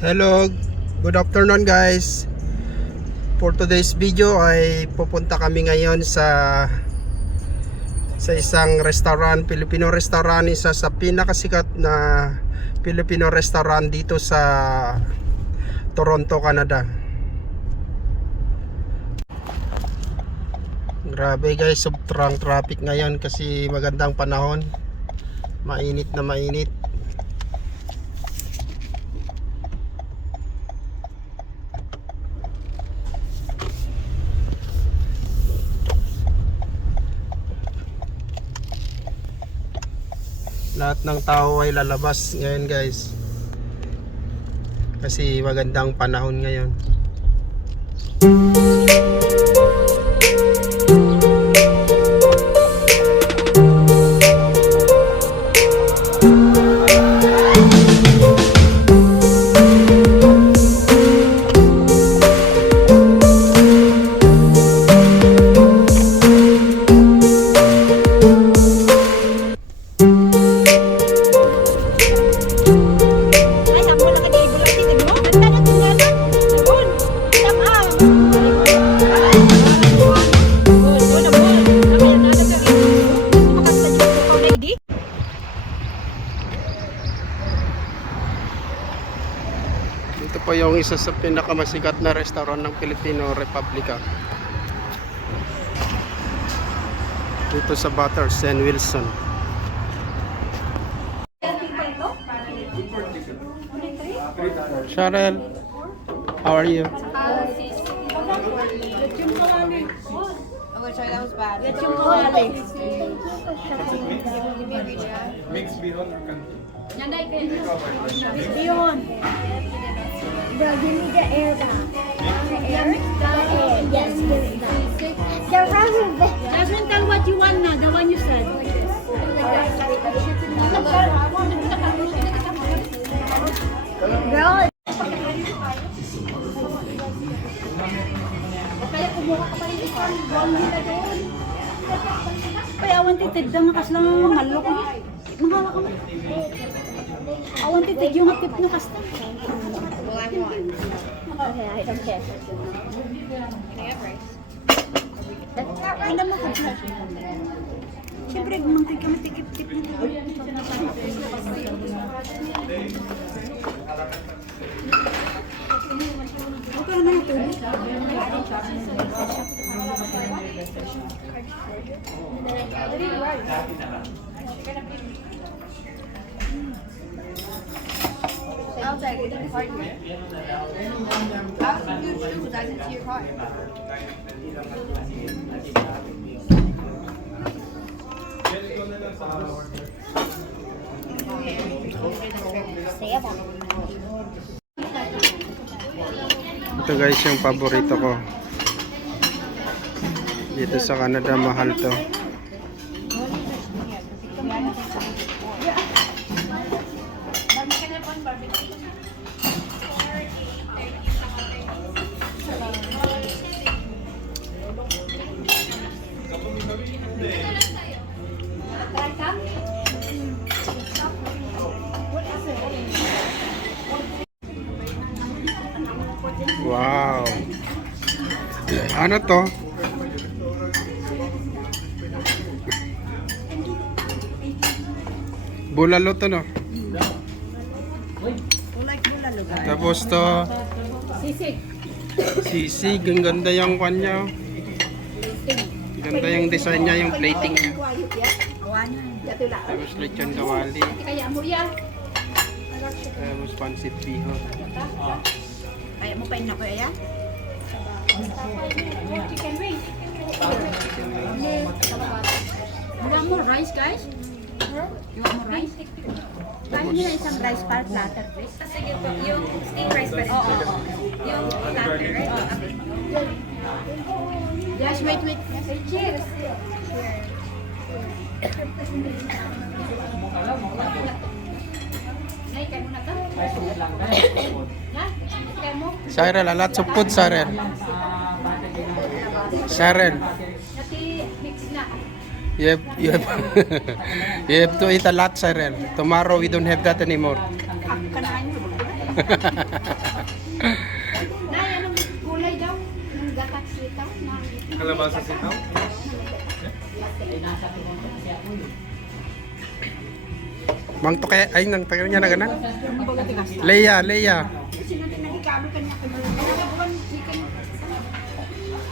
Hello, good afternoon guys. For today's video ay pupunta kami ngayon sa isang restaurant, Filipino restaurant, isa sa pinakasikat na Filipino restaurant dito sa Toronto, Canada. Grabe guys, sobrang traffic ngayon kasi magandang panahon. Mainit na mainit. Lahat ng tao ay lalabas ngayon guys kasi magandang panahon ngayon. Ito po yung isa sa pinakamasikat na restaurant ng Filipino Republica dito sa Butters and Wilson. Cheryl, how are you? Oh, sorry, that was bad. Mix bihon or kanti? Beyond. Bro, give me the air back. The air? The air. Yes, give me that. The rubber band. Jasmine, tell what you want now, the one you said. Girl, Ay, awan titid na makas lang ang malok. Mahala ka mo. Awan titid yung hatip nyo kas na. okay, I don't care. Alam mo ka. Siyempre, mangtig kami tikip-tip nito. Okay na ito. Outside, it's a card. I'll see your shoes. I didn't see your card. Ito guys yung paborito ko. Dito sa Canada mahal to. Wow. Ano to? Bulalo to, no? Tapos to sisig. Ang ganda yung kanya. Ganda yung design niya, yung plating niya. Tapos lechon kawali. Tapos pancit bihon. Kaya mo pa yun ako, Aya? Chicken wings. You want more rice, guys? You want more rice? Kain nila isang rice platter, please. Sige po, yung steamed rice pa rin. Oo. Yung platter, right? Yes, wait. Cheers! Nay, kain mo na to? Ha? Kain mo? Cyril, a lot of food, Cyril. Cyril, Nati mix na. you have you have to eat a lot, Cyril. Tomorrow we don't have that anymore. Kanain mo. Nay, anong kulay daw? Ang gatak sitaw? Kalabasa sitaw? Mang Toke, ay nang tagal niya na ganan. Leia. Sino din nagikablo kanya? Nagkabuan, chicken.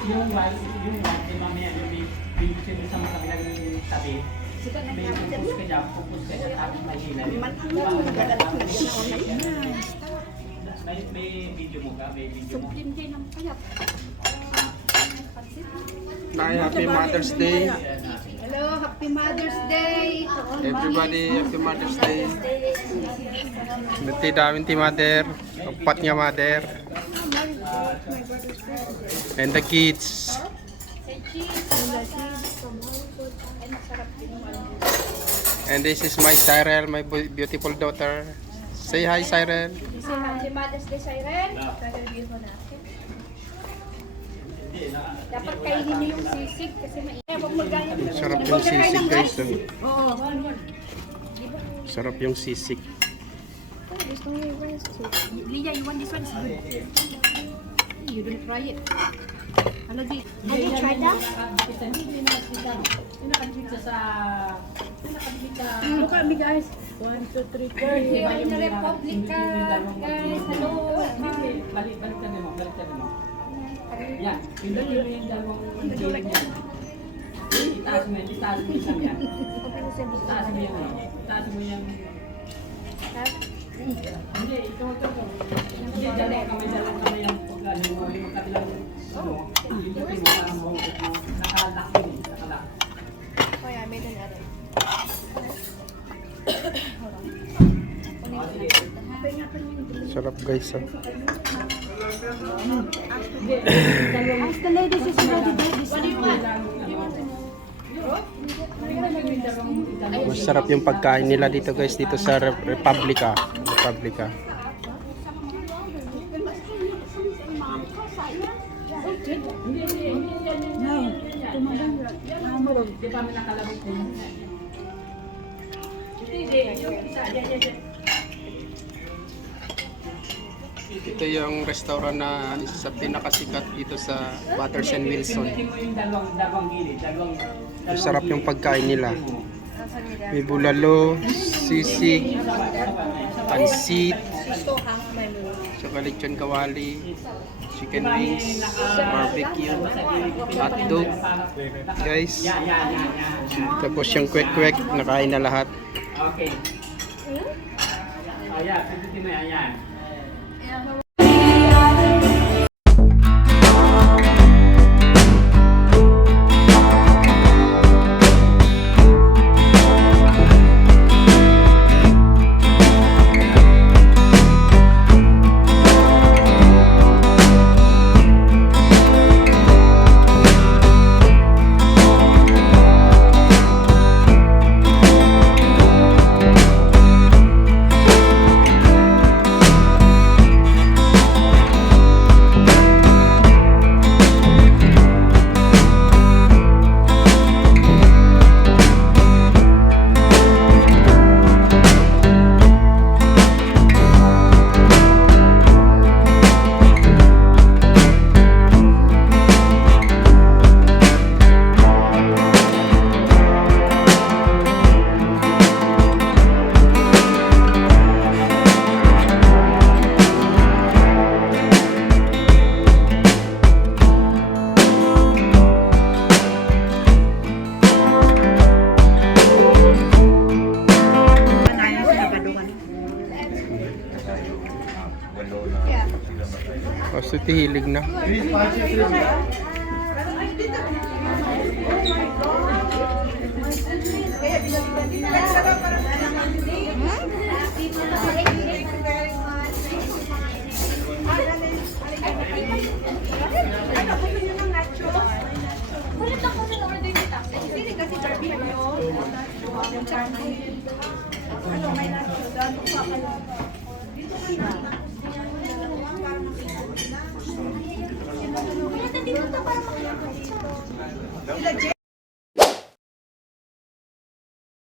Yung wall, di ba may binigyan mo sa mga kabilang tabi. May pupus ka dyan, tapos may hilalim. May video mo ka, may video mo. Sublim kayo ng payat. Nay, Happy Mother's Day. Hello, Happy Mother's Day. Everybody, Happy Mother's Day. Nanti damin ti mother, empat niya mother. And the kids. And this is my Cyril, my beautiful daughter. Say hi, Cyril. Happy Mother's Day, Siren. Dapat kainin niyo yung sisig kasi huwag magaya. Sarap yung sisig, guys. Oo. Sarap yung sisig. Leah, you want this one? It's good. You don't try it. Ano di? Have you tried that? Look at me, guys. 1, 2, 3, 4. Here in the Republica, guys. Hello. Balik tabi mo. Yan, pindutin mo yung dalawang gilid niyan. Itaas mo isang yan. Itaas mo yan. Itaas mo yan. Hindi, ito. Hindi, dalawang kamay yung paglalim mo. Yung kabilang pindutin mo para mo. Nakalak yun eh, nakalak. Oh yeah, I made an edit. O, sige. Sarap, guys. Ask the ladies if she's ready to do this. What do you want? Masarap yung pagkain nila dito, guys, dito sa Republica. Di ba may nakalabot din? Hindi, yung isa. Yan. Ito yung restaurant na isa sa pinakasikat dito sa Patterson Wilson. Pindutin mo yung dalawang gilid. Masarap yung pagkain nila. May bulalo, sisig, pansit, tsaka lechon kawali, chicken wings, barbecue, hotdog, guys. Tapos yung kwek-kwek, nakain na lahat. Okay. Oh yeah, pindutin mo yan. Kasi hilig na. Dito para makita.